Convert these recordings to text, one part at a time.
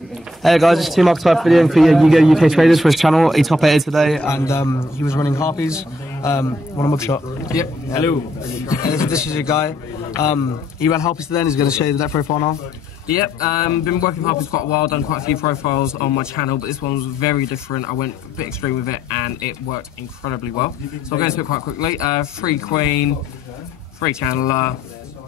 Hey guys, it's Team Mark's videoing for Yugioh UK Traders for his channel. He top 8 today, and he was running Harpies. Want a mugshot? Yep. Hello. This is your guy. He ran Harpies today, and he's going to show you the DevPro now. Yep. Been working with Harpies quite a while. Done quite a few profiles on my channel, but this one was very different. I went a bit extreme with it, and it worked incredibly well. So I'll go into it quite quickly. 3 Queen, 3 Channeler,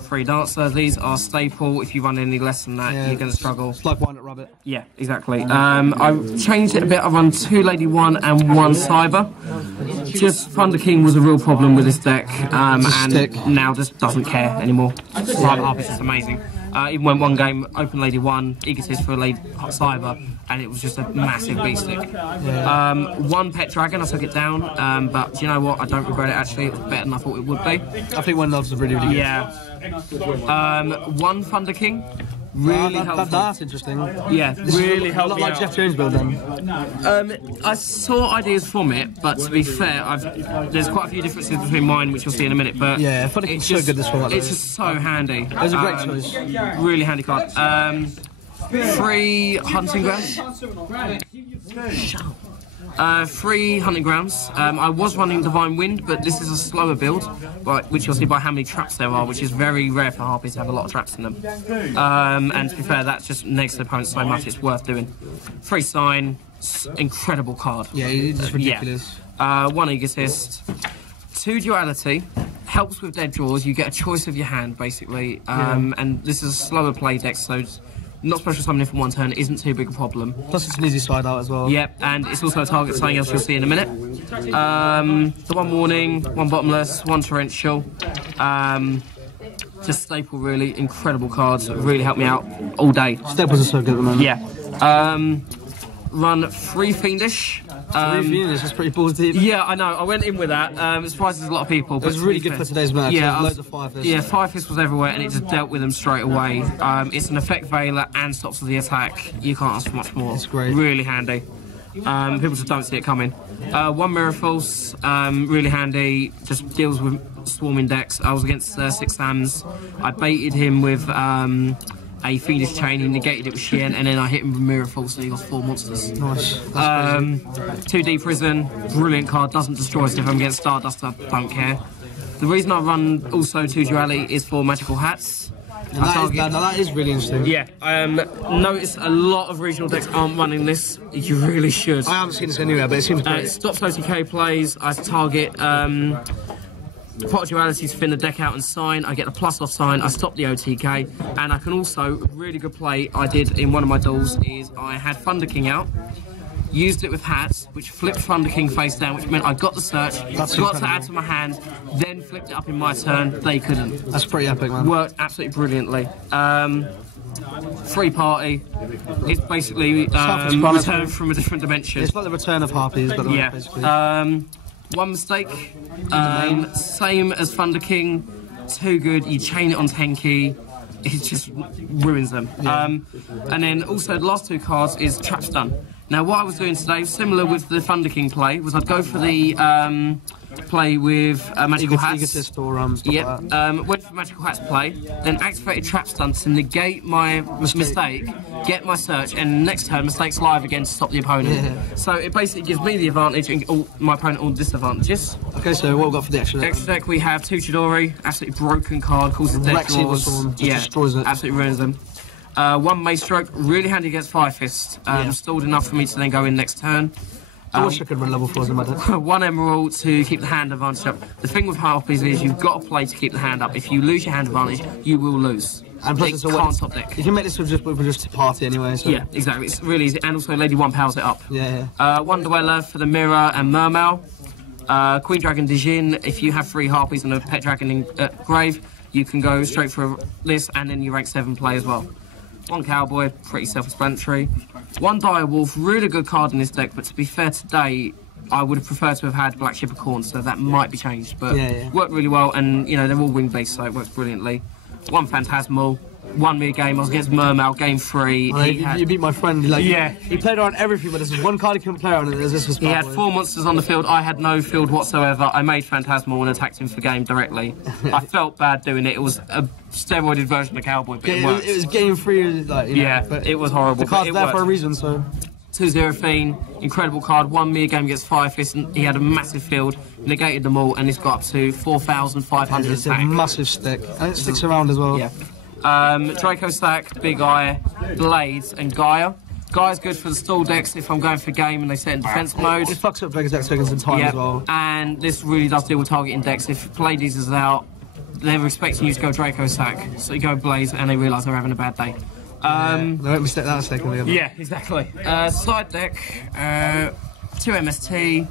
3 Dancer. These are staple. If you run any less than that, you're going to struggle. It's like Wind Up Rabbit. Yeah, exactly. I changed it a bit. I run 2 Lady 1 and 1 Cyber. Just Thunder King was a real problem with this deck, and now just doesn't care anymore. Cyber Harpies is amazing. Even went one game, Open Lady 1, Egotist for a Lady Cyber, and it was just a massive beast stick. 1 Pet Dragon, I took it down, but do you know what? I don't regret it actually. It was better than I thought it would be. I think one nods are really good. Yeah. 1 Thunder King. Really helpful. That's interesting. Yeah, really helpful. Not like Jeff Jones build then. I saw ideas from it, but to be fair, there's quite a few differences between mine, which you'll see in a minute. But yeah, Thunder King's so good this one. It's just so handy. It's a great choice. Really handy card. 3 Hunting Grounds. 3 Hunting Grounds. I was running Divine Wind, but this is a slower build, which you'll see by how many traps there are, which is very rare for Harpies to have a lot of traps in them. And to be fair, that just makes the opponent so much it's worth doing. 3 Sign, incredible card. Yeah, it's ridiculous. 1 Egotist. 2 Duality. Helps with dead draws. You get a choice of your hand, basically. And this is a slower play deck, so not special summoning for 1 turn isn't too big a problem. Plus it's an easy side out as well. Yep, and it's also a target, something else you'll see in a minute. The 1 Warning, 1 Bottomless, 1 Torrential. Just staple, really incredible cards. Really helped me out all day. Staples are so good at the moment. Yeah. Run 3 Fiendish. 3 Fiendish, that's pretty balls deep. Yeah, I know. I went in with that. It surprises a lot of people. But it was really good for today's match. Yeah, loads of 5 fists. Yeah, 5 fists was everywhere, and it just dealt with them straight away. It's an effect veiler and stops the attack. You can't ask for much more. It's great. Really handy. People just don't see it coming. 1 Mirror Force, really handy. Just deals with swarming decks. I was against 6 Sams. I baited him with a Fiendish Chain, he negated it with Shien, and then I hit him with Mirror Force and he got 4 monsters. Nice. 2D Prison, brilliant card, doesn't destroy us if I'm against Stardust, I don't care. The reason I run also 2 Duality is for Magical Hats. That is really interesting. Yeah, notice a lot of regional decks aren't running this. You really should. I haven't seen this anywhere, but it seems great. It stops OTK plays. I target Pot Dualities, thin the deck out and sign. I get the plus off sign. I stop the OTK, and I can also really good play. I did in one of my duels is I had Thunder King out. Used it with hats, which flipped Thunder King face down, which meant I got the search, got to add to my hand, then flipped it up in my turn. They couldn't. That's pretty epic, man. Worked absolutely brilliantly. 3 Party. It's basically return from a different dimension. It's like the return of Harpies, but yeah. Basically. 1 Mistake. Same as Thunder King. Too good. You chain it on Tenki. It just ruins them. Yeah. And then also the last 2 cards is Trap Stun. Now what I was doing today, similar with the Thunder King play, was I'd go for the play with Magical Hats. Egotist or stuff like that. Went for Magical Hats play, then activated Trap Stun to negate my mistake, get my search, and next turn Mistake's live again to stop the opponent. Yeah. So it basically gives me the advantage and my opponent all disadvantages. Okay, so what we've got for the extra deck? Extra deck we have 2 Chidori, absolutely broken card, causes death draws. Yeah, destroys it. Absolutely ruins them. 1 Mace Stroke, really handy against 5 Fists. Stalled enough for me to then go in next turn. I wish I could run level 4s in my deck. 1 Emerald to keep the hand advantage up. The thing with Harpies is you've got to play to keep the hand up. If you lose your hand advantage, you will lose. And plus, it can't top deck. You can make this with just party anyway. So. Yeah, exactly. It's really easy. And also, Lady 1 powers it up. Yeah. 1 Dweller for the Mirror and Mermail. Queen Dragon Dijin. If you have 3 Harpies and a Pet Dragon in Grave, you can go straight for this, and then you rank 7 play as well. 1 Cowboy, pretty self-explanatory. 1 Dire Wolf, really good card in this deck, but to be fair today, I would have preferred to have had Black Ship of Corn, so that might be changed, but worked really well, and you know, they're all wing-based, so it works brilliantly. 1 Phantasmal, won me a game. I was against Mermail, game 3. You beat my friend. Like, yeah. He played around everything, but there's one card he couldn't play on, and this was He had 4 monsters on the field. I had no field whatsoever. I made Phantasmal and attacked him for game directly. I felt bad doing it. It was a steroided version of Cowboy, but it worked. It was game 3, like, you know, yeah, but it was horrible. The card's there for a reason, so. 2-0 Fiend, incredible card, won me a game against Firefist, and he had a massive field, negated them all, and he's got up to 4,500 It's attack. a massive stick, and it sticks around as well. Yeah. Draco Stack, Big Eye, Blades, and Gaia. Gaia's good for the stall decks if I'm going for game and they set in defense mode. It fucks up Dragon's deck seconds in time as well. And this really does deal with targeting decks. If Blades is out, they're expecting you to go Draco Stack, so you go Blaze and they realise they're having a bad day. They won't mistake that a second. Yeah, exactly. Side deck, 2 MST.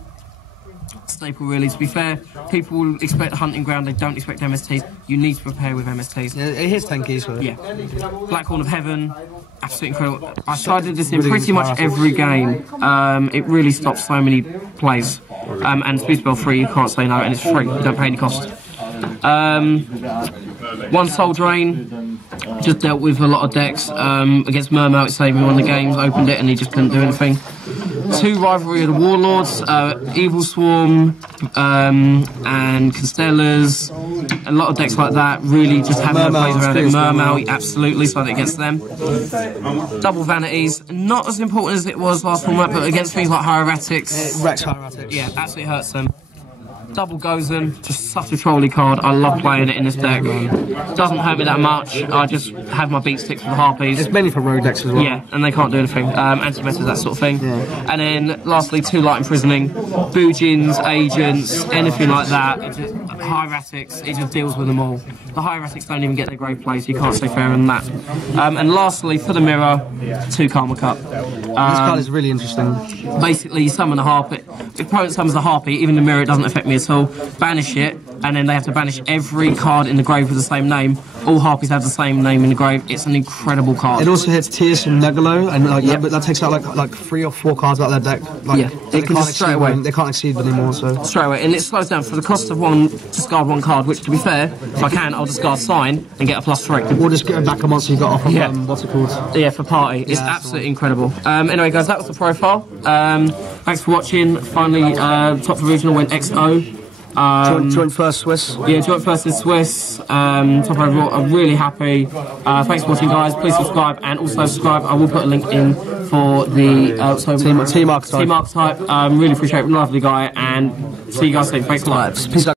Staple, really, to be fair. People expect Hunting Ground, they don't expect MSTs. You need to prepare with MSTs. Yeah, it hits 10 keys for it. Yeah. Black Horn of Heaven, absolutely incredible. I sided this in pretty much every game. It really stops so many plays. And Speed Spell free, you can't say no, and it's free, you don't pay any cost. 1 Soul Drain, just dealt with a lot of decks. Against Mermail, it saved me one of the games, opened it and he just couldn't do anything. 2 Rivalry of the Warlords, Evil Swarm, and Constellas, a lot of decks like that, really just have no plays around it. Mermail, absolutely, so that against them. Double Vanities, not as important as it was last format, but against things like Hieratics. It wrecks Hieratics. Yeah, absolutely hurts them. Double Gozen, just such a trolly card. I love playing it in this deck. Doesn't hurt me that much. I just have my beat sticks for the Harpies. It's mainly for road decks as well. Yeah, and they can't do anything. Anti-metas, that sort of thing. Yeah. And then lastly, 2 Light Imprisoning, Boojins, Agents, anything like that. It just, Hieratics, it just deals with them all. The Hieratics don't even get their grave plays, you can't say fairer than that. And lastly, for the mirror, 2 Karma Cup. This card is really interesting. Basically, you summon a Harpy. If opponent summons a Harpy, even the mirror, it doesn't affect me at all. Banish it, and then they have to banish every card in the grave with the same name. All Harpies have the same name in the grave. It's an incredible card. It also hits Tears and Negalo, and that takes out like 3 or 4 cards out of their deck. Like, it can just straight away. They can't exceed anymore, so. Straight away, and it slows down for the cost of 1, discard 1 card, which to be fair, if I can, I'll discard Sign and get a +3. Or just get back a monster you got off of, what's it called? Yeah, for party. It's absolutely incredible. Anyway, guys, that was the profile. Thanks for watching. Finally, top for regional went XO. Joint first Swiss. Yeah, joint first in Swiss. Top overall. I'm really happy. Thanks for watching, guys. Please subscribe and also subscribe. I will put a link in for the Team Archetype. Team Archetype. Really appreciate it. Lovely guy, and see you guys soon. Thanks a lot. Peace out.